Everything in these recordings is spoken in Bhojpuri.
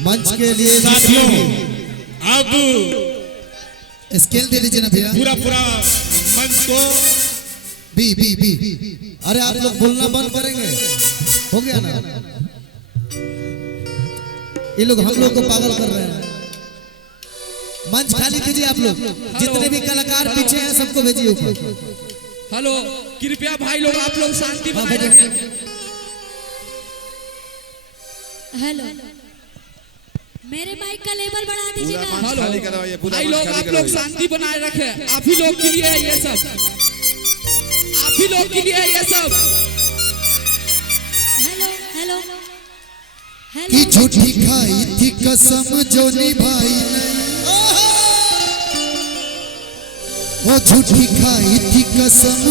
मंच के लिए साथियों अब स्केल दे दीजिए ना भैया। पूरा पूरा मंच को बी। अरे आप लोग बोलना बंद करेंगे, हो गया ना? ये लोग हम लोग को पागल कर रहे हैं। मंच खाली कीजिए आप लोग, जितने भी कलाकार पीछे हैं सबको भेजिए ऊपर। हेलो, कृपया भाई लोग आप लोग शांति बनाए रखें। हेलो, मेरे माइक का लेवल बढ़ा दीजिए ना। हेलो भाई लोग आप लोग शांति बनाए रखें। आप ही लोग के लिए है ये सब, आप ही लोग के लिए है ये सब। हेलो हेलो कि झूठी खाई थी कसम जो निभाई नहीं, वो झूठी खाई थी कसम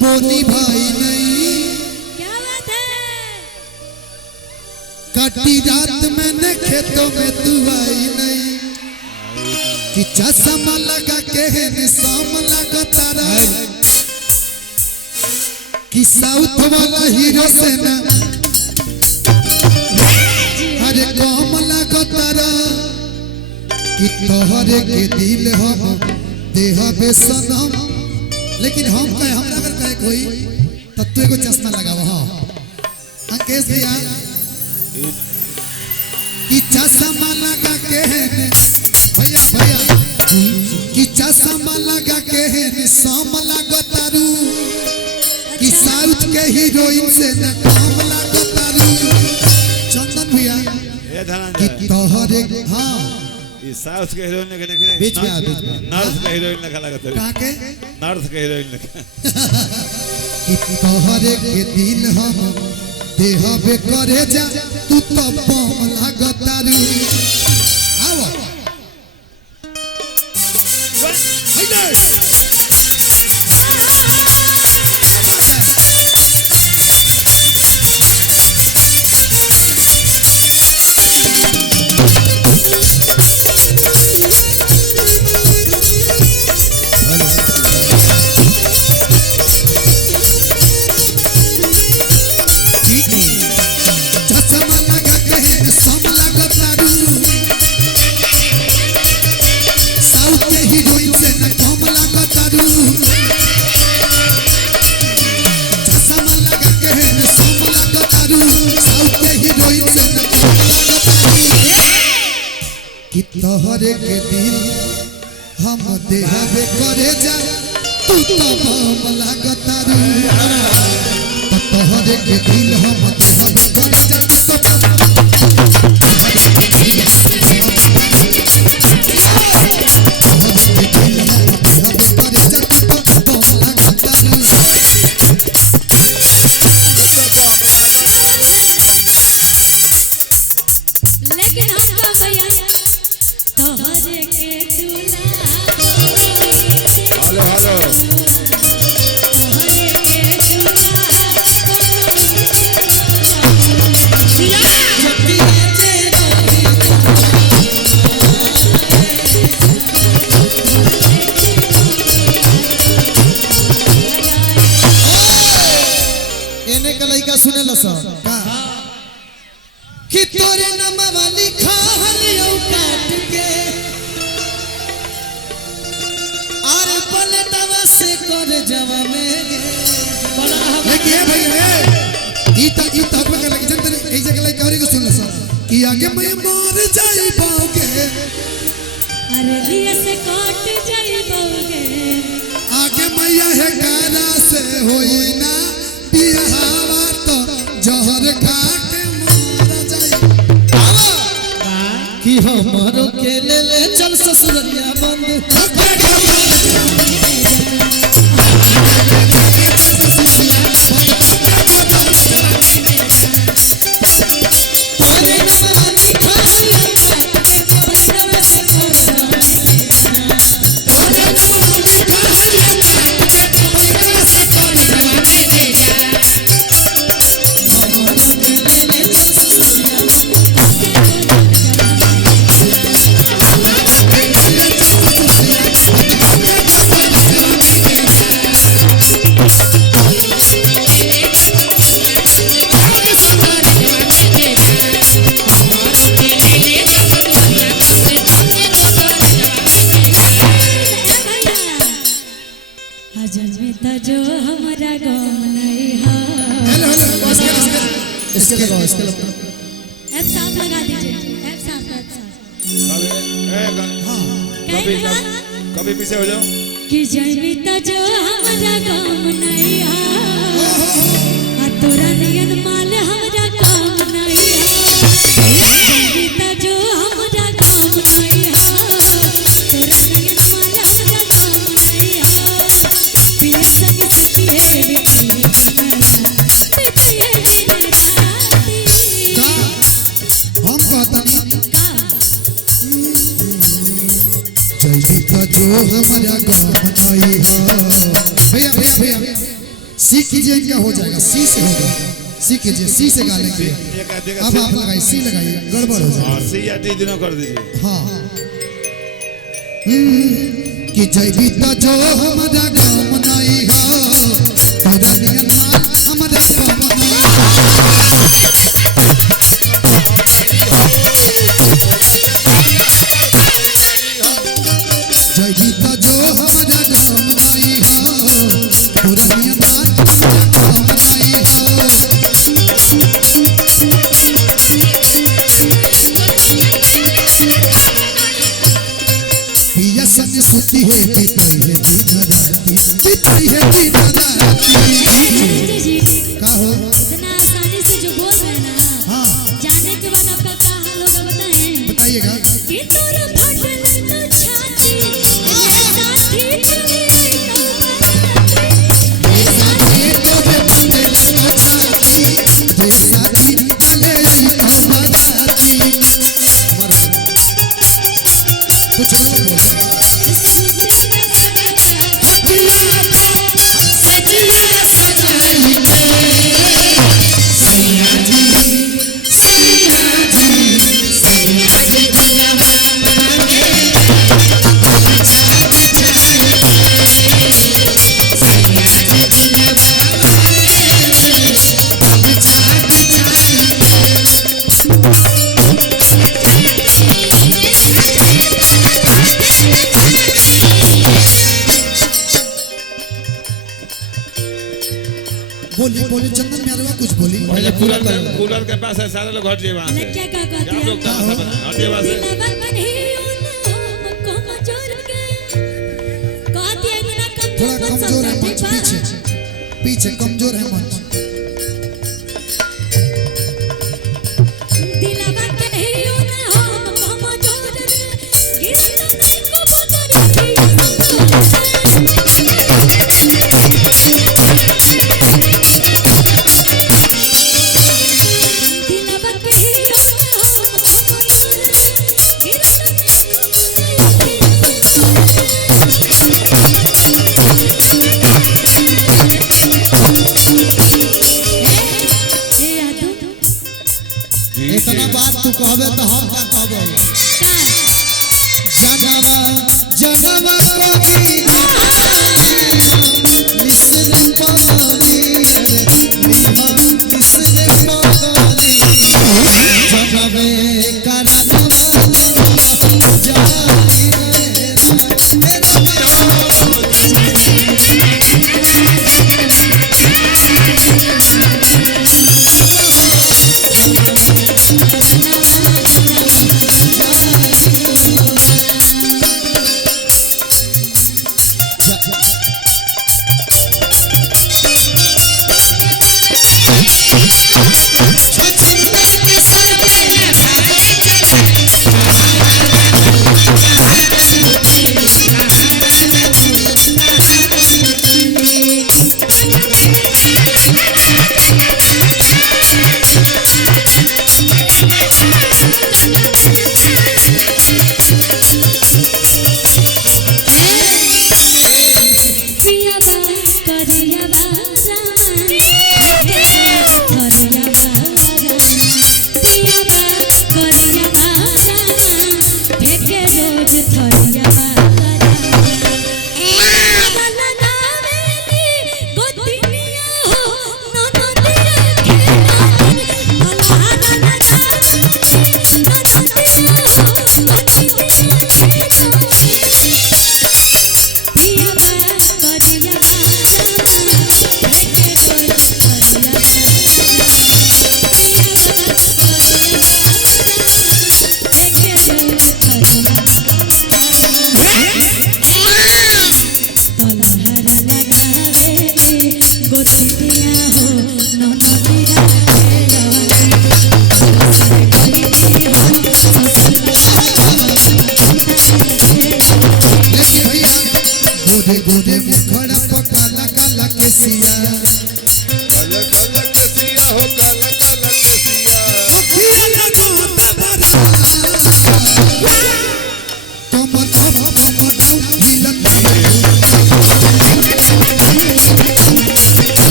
वो निभाई नहीं। क्या बात है? काटी रात मैंने खेतों में तू आई नहीं, कि चश्मा लगा के निशाम लगा तारा, कि साउथ वाला हीरो से ना हरे कौम लगा तारा, कि तोहरे के दिल हम देह बेसनम। लेकिन हम कहे, हम अगर कहे कोई तब तो एगो चश्मा लगावा। हाँ अंकेश भैया, कि चश्मा लगा के भैया कि चश्मा लगा के शाम लगा तारू, कि साउथ के हीरोइन से न काम लगा तारू। चंदन भैया कि तोहरे हाँ साउथ के हीरोइन ने बीच में नॉर्थ के हीरोइन ने लगा था। कहां के? नॉर्थ के हीरोइन ने कि तोहरे के दिल हम देह बे करे जा, तू तो बम लागतारू। आओ कि तोहरे के दिल हम देहबे करे जा, तू तो बम लागतारू। तोहरे के दिल हम देहबे करे जा, तू तो लेकिन हम तो भैया तोहरे के दूल्हा, हेलो हेलो तोहरे के एने का लइका सुने लसा का कि तोरे नमवा लिखा हलियो काट के, आरे पलटवा से कर जवा में गे लेके भैया ई त हकवा के लगे जनते ए जगह लइका औरी को सुन लसा कि आगे मैं मर जाई बाओगे, अरे लिए से काट जाई बाओगे, आगे मैया है गाना से होई ना बिहावा, तो जहर खा के मर जाई कि हमारो के ले चल ससुरिया बंद। इसके लगाओ इसके लगाओ। एफ साफ लगा दीजिए, एफ साफ, एफ साफ। हाँ कभी कभी पीछे हो जाओ। कि जैविता जो हमारा काम नहीं आ तोरा नियन माल हमारा काम नहीं जैविता जो हमारा काम नहीं तोरा नियन माल हमारा काम नहीं पिए संग सखिए पिए दिन राती हम कहता नहीं का जैविता जो हमारा काम नहीं है। भैया भैया भैया सी कीजिए, इनका हो जाएगा, सी से होगा। सी कीजिए, सी से गा लेंगे। अब आप लगाइए, सी लगाइए, गड़बड़ हो जाएगा। सी या टी दोनों कर दीजिए। हाँ कि जैविता जो हमारा काम नहीं है तोरा नियन माल हमारा काम नहीं जैविता जो हमारा काम नहीं है तोरा नियन माल हमारा काम नहीं है। पिया संग सुती है पिताई है दिन राती, पिताई है दिन राती। जी का हो इतना आसानी से जो बोल रहे हैं ना, हाँ जाने के बाद आपका क्या हाल होगा बताएं? बताइएगा। कि तोरा फटल तो छाती ये साथी तेरे तो साथी तोरे बंदे तो छाती जे साथी चले आई तो बजाती। कुछ और बोलो। बोली बोली चंदन मेहरवा कुछ बोली। पहले कूलर के पास है, सारे लोग हट जाइए वहाँ से। क्या क्या कहती आप है? लोग तमाशा बनाए, हटिए वहाँ से। दिलवन ही उन को मजूर के कहती है कि ना थोड़ा कमजोर है मंच, पीछे पीछे कमजोर है मंच। दिलवन ही उन को मजूर के गिरत नहीं को बदर इतना बात तू कहबे तो हम क्या कहबे। जगवा जगवा कोई मिसरे पगली निहा मिसरे पगली जगवे करनवा जाली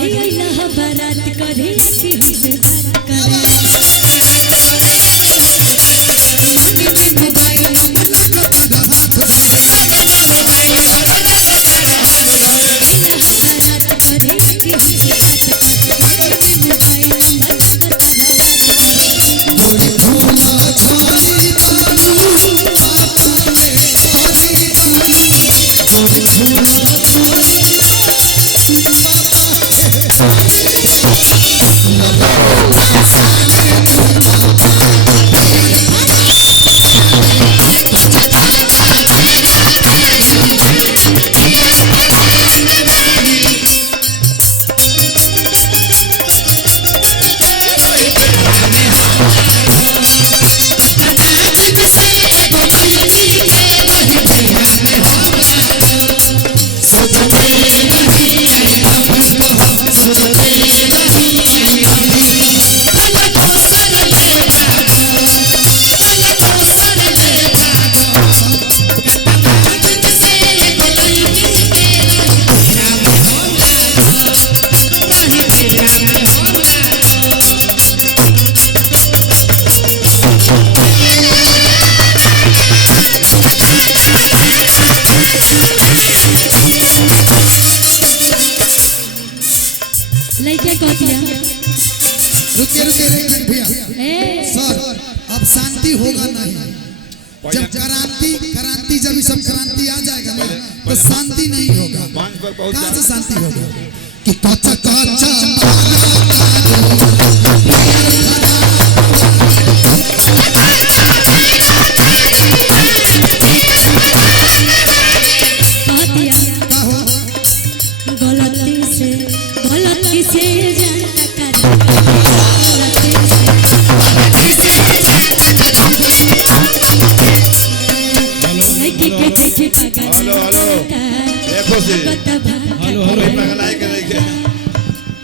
पढ़े अइला बारात करे कि हमसे बात करे मोबाइल नंबर लगा तारा हाथ में बारात करे कि हमसे बात करे मोबाइल नंबर लगा तारा गोरी फूला छोरी बालू आपने छोरी बालू गोरी फूला छोरी लड़के को दिया रुके रुके एक मिनट भैया सर अब शांति होगा नहीं जब क्रांति जब ये सब क्रांति आ जाएगा ना तो शांति नहीं होगा मंच पर पहुंच कहाँ से जाओ। शांति होगा कि कच्चा कच्चा कह दिया का हो गलती से जानता कर गलती से लड़की के पीछे हेलो हेलो देखो से अभी पगलाए के नहीं के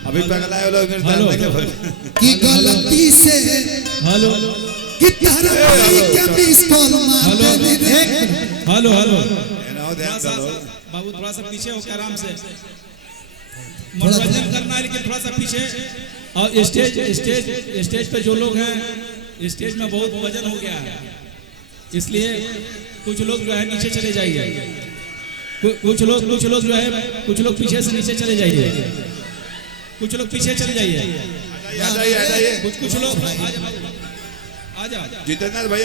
अभी पगलाए वाला मेरे ध्यान में के बोल कि गलती से हेलो कि तारा भाई के मिस कॉल मार दे हेलो हेलो ना ध्यान दो बाबू थोड़ा सा पीछे होकर आराम से मनोरंजन करना है लेकिन थोड़ा सा पीछे और स्टेज पे जो लोग हैं स्टेज में बहुत वजन हो गया है इसलिए कुछ लोग जो है नीचे चले जाइए कुछ लोग जो है कुछ लोग पीछे से नीचे चले जाइए कुछ लोग पीछे चले जाइए आ जाइए कुछ लोग आ जाओ जितेंद्र भैया